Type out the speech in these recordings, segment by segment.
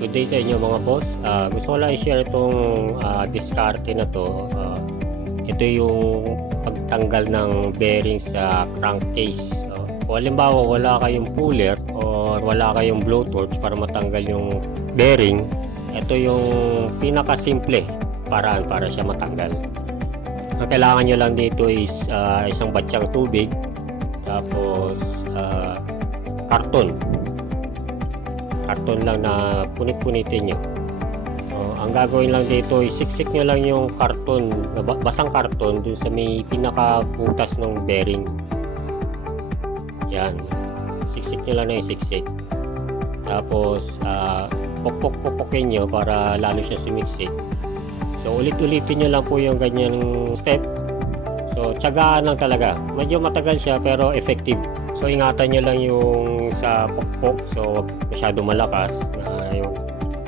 Good day sa inyo mga boss. Ah, gusto ko lang i-share itong ah, diskarte na to. Ah, ito yung pagtanggal ng bearing sa crankcase. So, kung halimbawa wala kayong puller or wala kayong blowtorch para matanggal yung bearing, ito yung pinakasimple paraan para siya matanggal. Ang kailangan nyo lang dito is ah, isang batsyang tubig tapos ah, karton karton lang na punit-punitin nyo. So, ang gagawin lang dito is siksik nyo lang yung karton, ba- basang karton dun sa may pinakaputas ng bearing. Yan. Siksik nyo lang na yung siksik. Tapos, ah, pokpok-pokpokin nyo para lalo siya sumiksik. So, ulit-ulitin nyo lang po yung ganyan step. So, tiyagaan lang talaga. Medyo matagal siya pero effective. So, ingatan nyo lang yung sa pokpok. So, wag masyado malakas. Na yung,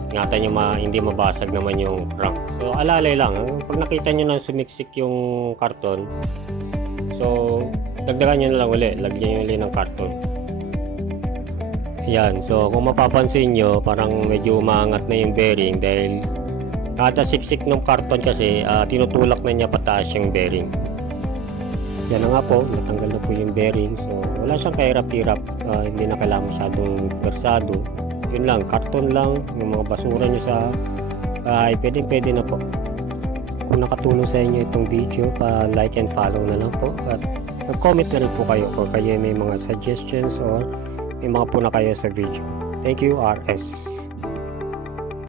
ingatan nyo ma, hindi mabasag naman yung crank. So, alalay lang. Pag nakita nyo na sumiksik yung karton, so, dagdagan nyo na lang uli. Lagyan nyo uli ng karton. Yan. So, kung mapapansin nyo, parang medyo umangat na yung bearing dahil kada siksik ng karton kasi ah, tinutulak na niya pataas yung bearing. Yan na nga po, natanggal na po yung bearing. So, wala siyang kahirap-hirap. Ah, hindi na kailangan masyadong versado. Yun lang, karton lang. Yung mga basura nyo sa bahay, pwede pwede na po. Kung nakatulong sa inyo itong video, pa-like and follow na lang po. At mag-comment na rin po kayo kung kayo may mga suggestions or may mga puna kayo sa video. Thank you, RS.